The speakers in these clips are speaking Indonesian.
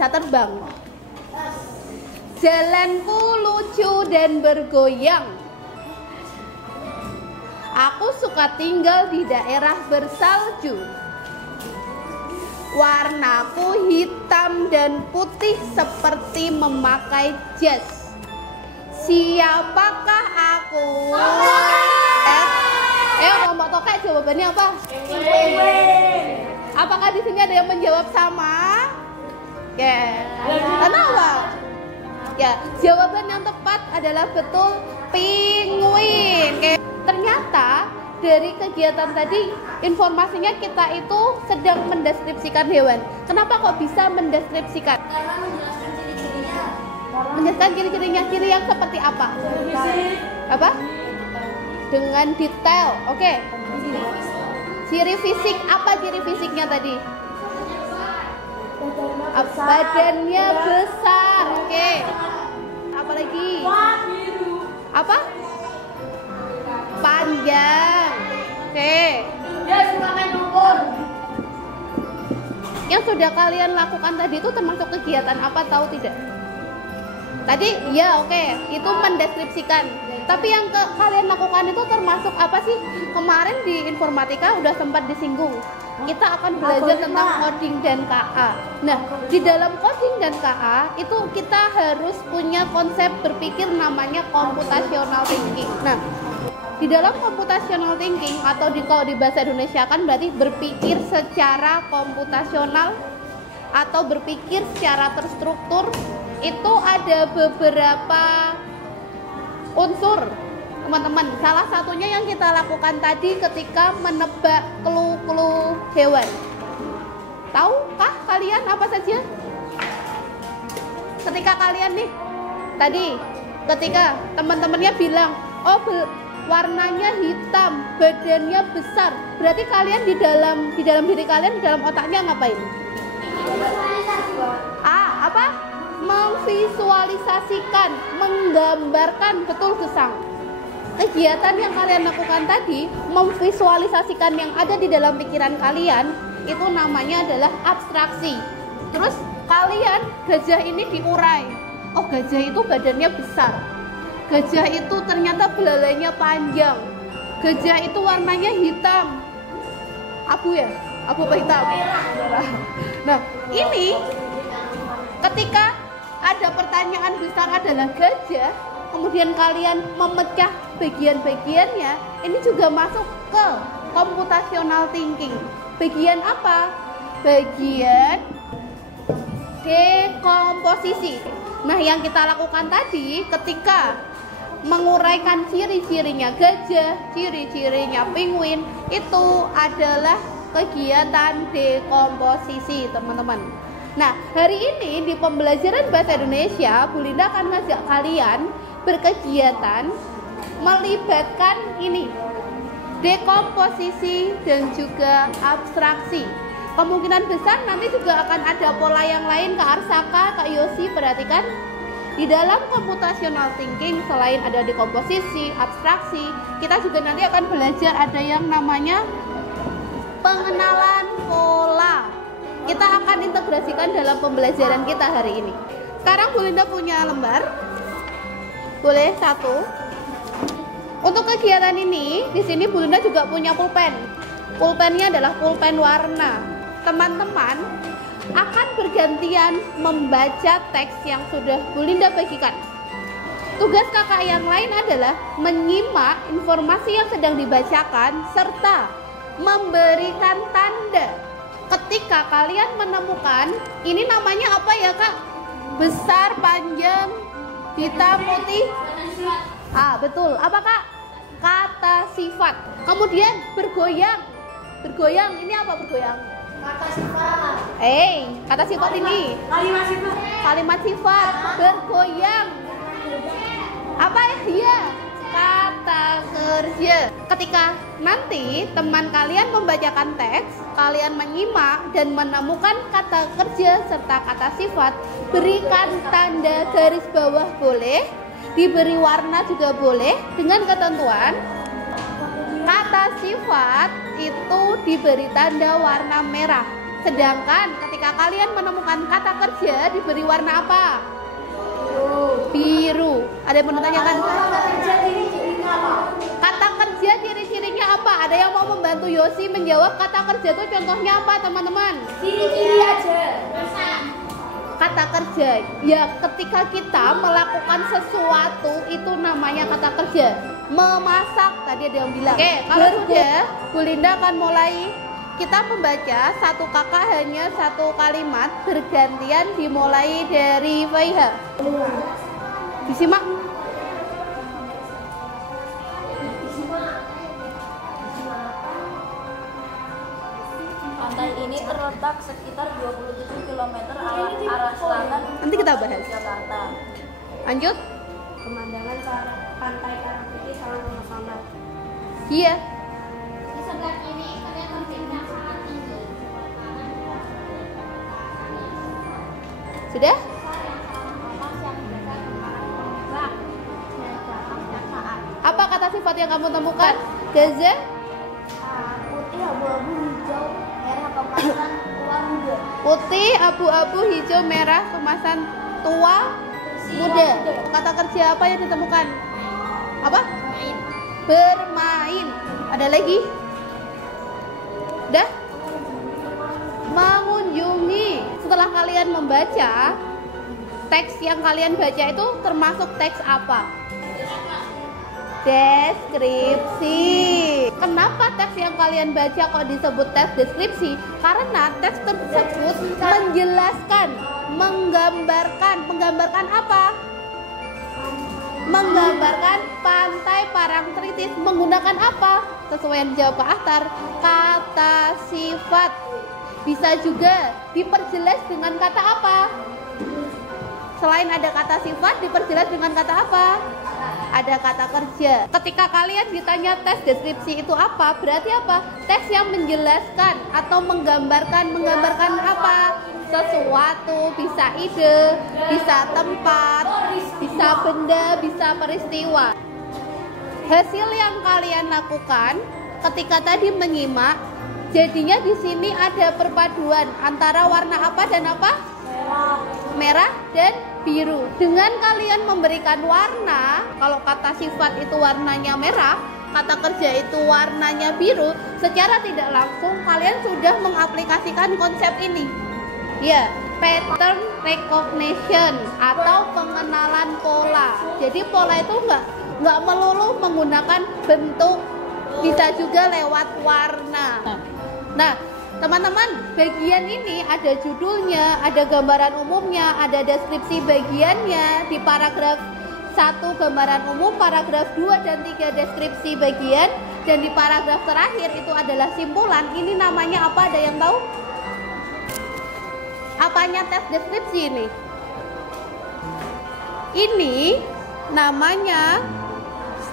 bisa terbang. Jalanku lucu dan bergoyang. Aku suka tinggal di daerah bersalju. Warnaku hitam dan putih seperti memakai jas. Siapakah aku? Kelompok tokek jawabannya apa? Apakah di sini ada yang menjawab sama? Ya. Kenapa? Ya, jawaban yang tepat adalah betul penguin. Ternyata dari kegiatan tadi informasinya kita itu sedang mendeskripsikan hewan. Kenapa kok bisa mendeskripsikan? Karena menjelaskan ciri-cirinya. Menjelaskan ciri-cirinya, ciri yang seperti apa? Apa? Dengan detail. Oke. Ciri fisik, apa ciri fisiknya tadi? Badannya besar. Oke. Apa lagi? Apa? Panjang. Oke. Yang sudah kalian lakukan tadi itu termasuk kegiatan apa, tahu tidak? Tadi ya oke, itu mendeskripsikan. Tapi yang kalian lakukan itu termasuk apa sih? Kemarin di informatika udah sempat disinggung. Kita akan belajar tentang coding dan KA. Nah, di dalam coding dan KA itu kita harus punya konsep berpikir namanya computational thinking. Nah, di dalam computational thinking atau kalau di bahasa Indonesia kan berarti berpikir secara komputasional atau berpikir secara terstruktur. Itu ada beberapa unsur, teman-teman. Salah satunya yang kita lakukan tadi ketika menebak clue-clue hewan. Tahukah kalian apa saja? Ketika kalian nih tadi ketika teman-temannya bilang, "Oh, warnanya hitam, badannya besar." Berarti kalian di dalam diri kalian, di dalam otaknya ngapain? Apa? Memvisualisasikan, menggambarkan, betul Gesang. Kegiatan yang kalian lakukan tadi, memvisualisasikan yang ada di dalam pikiran kalian, itu namanya adalah abstraksi. Terus kalian, gajah ini diurai. Oh, gajah itu badannya besar. Gajah itu ternyata belalainya panjang. Gajah itu warnanya hitam. Abu ya? Abu apa hitam? Nah, ini ketika ada pertanyaan besar adalah gajah, kemudian kalian memecah bagian-bagiannya, ini juga masuk ke computational thinking. Bagian apa? Bagian dekomposisi. Nah, yang kita lakukan tadi ketika menguraikan ciri-cirinya gajah, ciri-cirinya penguin, itu adalah kegiatan dekomposisi, teman-teman. Nah, hari ini di pembelajaran bahasa Indonesia, Bu Linda akan ngajak kalian berkegiatan melibatkan ini, dekomposisi dan juga abstraksi. Kemungkinan besar nanti juga akan ada pola yang lain. Kak Arsaka, Kak Yosi, perhatikan. Di dalam computational thinking, selain ada dekomposisi, abstraksi, kita juga nanti akan belajar ada yang namanya pengenalan pola. Kita akan integrasikan dalam pembelajaran kita hari ini. Sekarang Bu Linda punya lembar. Boleh satu. Untuk kegiatan ini, di sini Bu Linda juga punya pulpen. Pulpennya adalah pulpen warna. Teman-teman akan bergantian membaca teks yang sudah Bu Linda bagikan. Tugas kakak yang lain adalah menyimak informasi yang sedang dibacakan serta memberikan tanda ketika kalian menemukan, ini namanya apa ya Kak? Besar, panjang, hitam, putih. Betul. Apa Kak? Kata sifat. Kemudian bergoyang. Bergoyang, ini apa bergoyang? Kata sifat. Kata sifat ini. Kalimat sifat. Kalimat sifat. Bergoyang. Apa ya? Kata kerja. Ketika nanti teman kalian membacakan teks, kalian menyimak dan menemukan kata kerja serta kata sifat, berikan tanda garis bawah boleh, diberi warna juga boleh, dengan ketentuan kata sifat itu diberi tanda warna merah. Sedangkan ketika kalian menemukan kata kerja diberi warna apa? Biru. Ada yang mau ditanyakan? Kata kerja ciri-cirinya apa? Ada yang mau membantu Yosi menjawab kata kerja itu contohnya apa, teman-teman? Ciri-ciri aja. Kata kerja ya ketika kita melakukan sesuatu itu namanya kata kerja. Memasak tadi ada yang bilang. Oke, kalau sudah Bu Linda akan mulai. Kita membaca satu kakak hanya satu kalimat bergantian dimulai dari Faiha. Disimak. Pantai ini terletak sekitar 27 km arah selatan Nanti kita bahas. Jakarta. Lanjut. Pemandangan pantai Karangputih sangat memesona. Iya. Di sebelah kiri kelihatan bintang sangat tinggi. Sudah? Apa kata sifat yang kamu temukan? Gaza? Putih, abu-abu, hijau, merah, kemasan, tua, muda. Putih, abu-abu, hijau, merah, kemasan tua, muda. Kata kerja apa yang ditemukan? Apa? Bermain. Ada lagi? Udah? Mengunjungi. Setelah kalian membaca, teks yang kalian baca itu termasuk teks apa? Deskripsi. Kenapa teks yang kalian baca kok disebut teks deskripsi? Karena teks tersebut menjelaskan, menggambarkan apa? Menggambarkan pantai Parangtritis menggunakan apa? Sesuai yang dijawab Pak Ahtar, kata sifat. Bisa juga diperjelas dengan kata apa? Selain ada kata sifat, diperjelas dengan kata apa? Ada kata kerja. Ketika kalian ditanya tes deskripsi itu apa, berarti apa? Tes yang menjelaskan atau menggambarkan apa? Sesuatu, bisa ide, bisa tempat, bisa benda, bisa peristiwa. Hasil yang kalian lakukan ketika tadi menyimak, jadinya di sini ada perpaduan antara warna apa dan apa? Merah dan biru. Dengan kalian memberikan warna, kalau kata sifat itu warnanya merah, kata kerja itu warnanya biru, secara tidak langsung kalian sudah mengaplikasikan konsep ini. Ya, pattern recognition atau pengenalan pola. Jadi pola itu nggak melulu menggunakan bentuk, bisa juga lewat warna. Nah, teman-teman, bagian ini ada judulnya, ada gambaran umumnya, ada deskripsi bagiannya. Di paragraf 1 gambaran umum, paragraf 2 dan 3 deskripsi bagian, dan di paragraf terakhir itu adalah simpulan. Ini namanya apa? Ada yang tahu? Apanya tes deskripsi ini? Ini namanya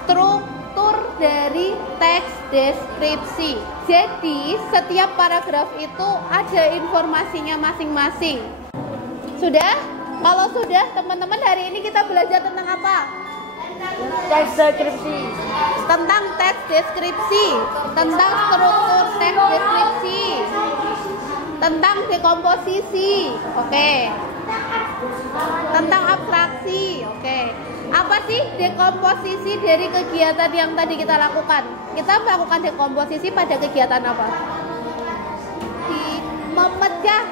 struktur dari teks deskripsi. Jadi setiap paragraf itu ada informasinya masing-masing. Sudah? Kalau sudah, teman-teman, hari ini kita belajar tentang apa? Teks deskripsi. Tentang teks deskripsi, tentang struktur teks deskripsi, tentang dekomposisi, oke. Tentang abstraksi, oke. Apa sih dekomposisi dari kegiatan yang tadi kita lakukan? Kita melakukan dekomposisi pada kegiatan apa? Memecah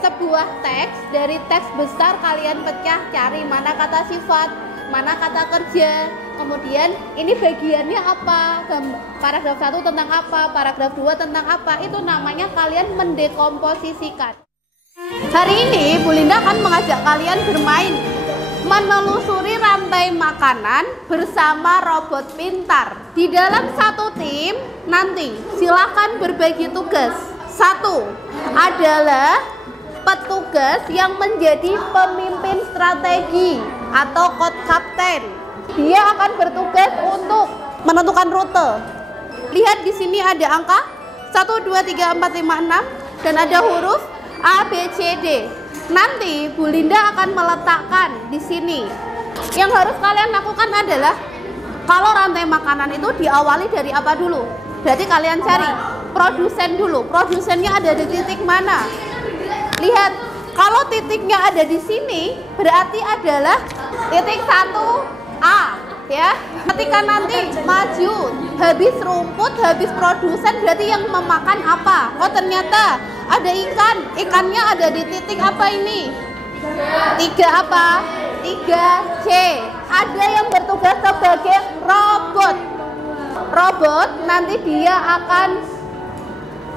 sebuah teks dari teks besar, kalian pecah, cari mana kata sifat, mana kata kerja. Kemudian ini bagiannya apa? Paragraf 1 tentang apa? Paragraf 2 tentang apa? Itu namanya kalian mendekomposisikan. Hari ini Bu Linda akan mengajak kalian bermain menelusuri rantai makanan bersama robot pintar. Di dalam satu tim nanti silakan berbagi tugas. Satu adalah petugas yang menjadi pemimpin strategi atau code captain. Dia akan bertugas untuk menentukan rute. Lihat di sini ada angka 1, 2, 3, 4, 5, 6 dan ada huruf A, B, C, D. Nanti Bu Linda akan meletakkan di sini. Yang harus kalian lakukan adalah kalau rantai makanan itu diawali dari apa dulu? Berarti kalian cari produsen dulu. Produsennya ada di titik mana? Lihat, kalau titiknya ada di sini, berarti adalah titik 1A, ya. Ketika nanti maju, habis rumput, habis produsen, berarti yang memakan apa? Oh, ternyata ada ikan. Ikannya ada di titik apa ini? 3 apa? 3C. Ada yang bertugas sebagai robot. Robot nanti dia akan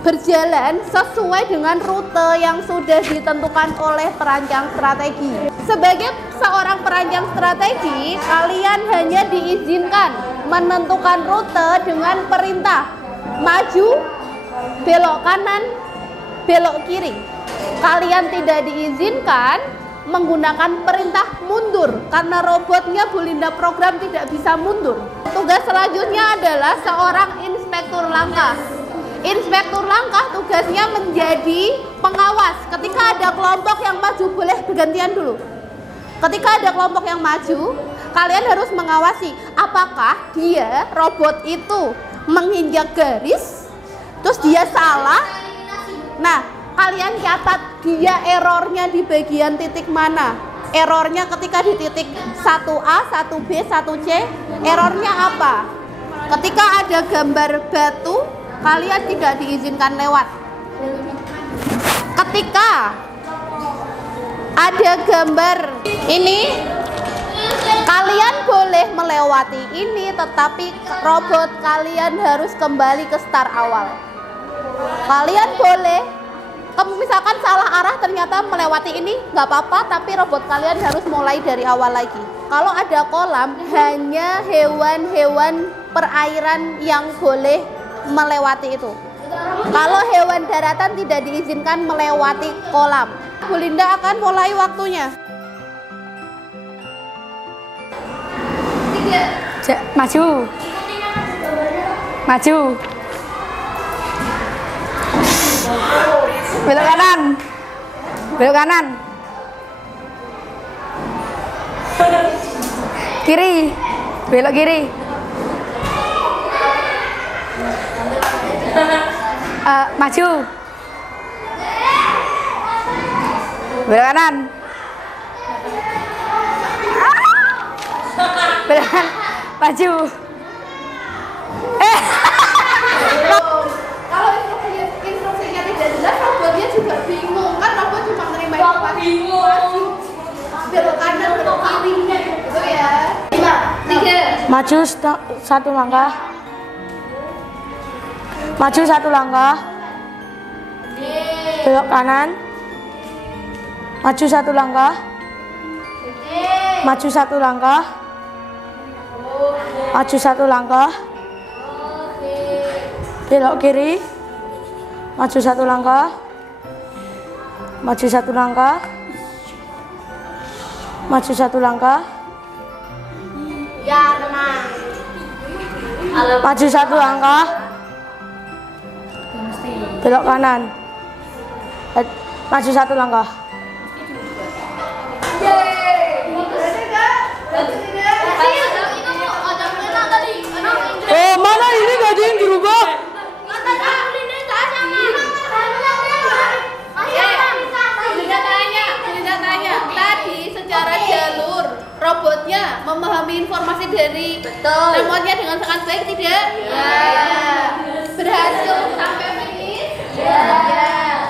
berjalan sesuai dengan rute yang sudah ditentukan oleh perancang strategi. Sebagai seorang perancang strategi, kalian hanya diizinkan menentukan rute dengan perintah maju, belok kanan, belok kiri. Kalian tidak diizinkan menggunakan perintah mundur karena robotnya Bu Linda program tidak bisa mundur. Tugas selanjutnya adalah seorang inspektur langkah. Inspektur langkah tugasnya menjadi pengawas. Ketika ada kelompok yang maju, boleh bergantian dulu. Ketika ada kelompok yang maju, kalian harus mengawasi apakah dia, robot itu menginjak garis, terus dia salah. Nah, kalian catat dia errornya di bagian titik mana. Errornya ketika di titik 1A, 1B, 1C, errornya apa? Ketika ada gambar batu, kalian tidak diizinkan lewat. Ketika ada gambar ini, kalian boleh melewati ini, tetapi robot kalian harus kembali ke start awal. Kalian boleh, misalkan salah arah ternyata melewati ini, nggak apa-apa, tapi robot kalian harus mulai dari awal lagi. Kalau ada kolam, hanya hewan-hewan perairan yang boleh melewati itu. Kalau hewan daratan tidak diizinkan melewati kolam. Bu Linda akan mulai waktunya. Maju. Maju. Belok kanan. Belok kanan. Kiri. Belok kiri. Maju. Belok kanan. Belok kanan. Maju. Kalau instruksinya tidak jelas, robotnya juga bingung. Kan robot cuma menerima informasi. Belok kanan, belok kiri, gitu ya. 5, 3. Maju 1 langkah. Maju 1 langkah. Belok kanan. Maju 1 langkah. Maju 1 langkah. Maju 1 langkah. Belok kiri. Maju 1 langkah. Maju 1 langkah. Maju 1 langkah. Ya, tenang. Maju 1 langkah. Belok kanan. Maju 1 langkah. Oh, mana ini gak ada yang dirubah? Linda tanya, tadi secara jalur robotnya memahami informasi dari remote-nya dengan sangat baik tidak? Ya. Berhasil sampai finish? Ya.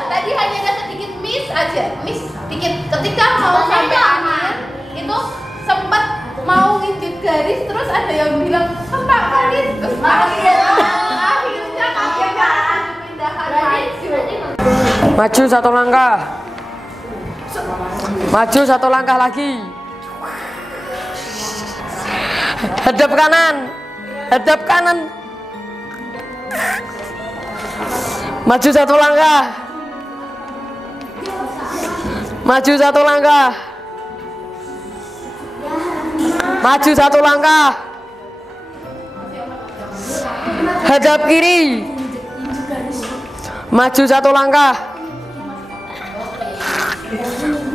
Tadi hanya ada sedikit miss aja, miss sedikit. Ketika mau sampai akhir, itu sempat mau ngintip garis, terus ada yang bilang kena garis, terus akhirnya kakinya pindahan maju. Maju 1 langkah. Maju 1 langkah lagi. Hadap kanan. Hadap kanan. Maju 1 langkah. Maju 1 langkah. Maju 1 langkah. Hadap kiri. Maju 1 langkah.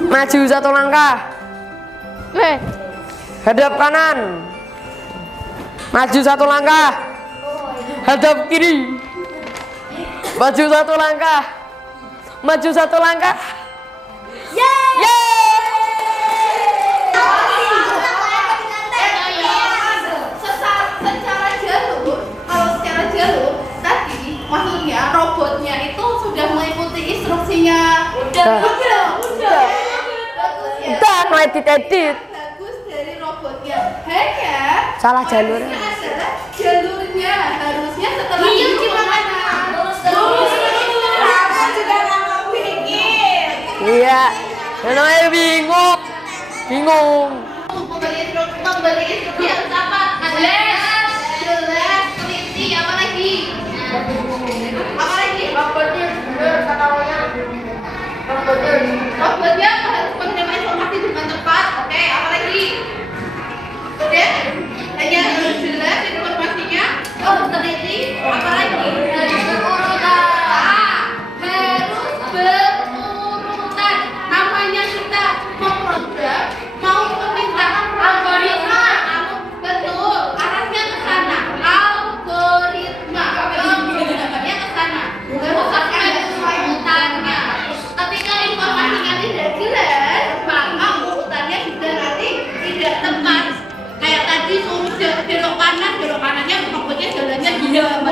Maju 1 langkah. Hadap kanan. Maju 1 langkah. Hadap kiri. Maju satu langkah. Maju satu langkah. Secara jalur, kalau secara jalur tadi maksudnya robotnya itu sudah mengikuti instruksinya. Udah. Bagus ya. Dan mulai edit. Bagus dari robotnya. Hanya Salah jalur. adalah jalurnya harusnya setelah itu kemana? Terus aku juga nggak mau pikir. Iya. Namanya bingung. Bingung. Memberi instruksi yang tepat. Jelas, teliti, apa lagi? Apa lagi? Robotnya harus menerima informasi dengan tepat. Oke, apa lagi? Udah? Hanya harus jelas informasinya. Oh, teliti. Apa lagi? Harus berurutan. Harus berurutan. Namanya kita memprogram, mau meminta algoritma. Betul, arahnya ke sana. Algoritma. Algoritmanya ke sana. Berdasarkan urutannya. Ketika informasinya tidak jelas, maka urutannya juga nanti tidak tepat. Kayak tadi suruh belok kanan, belok kanannya robotnya jalannya diam.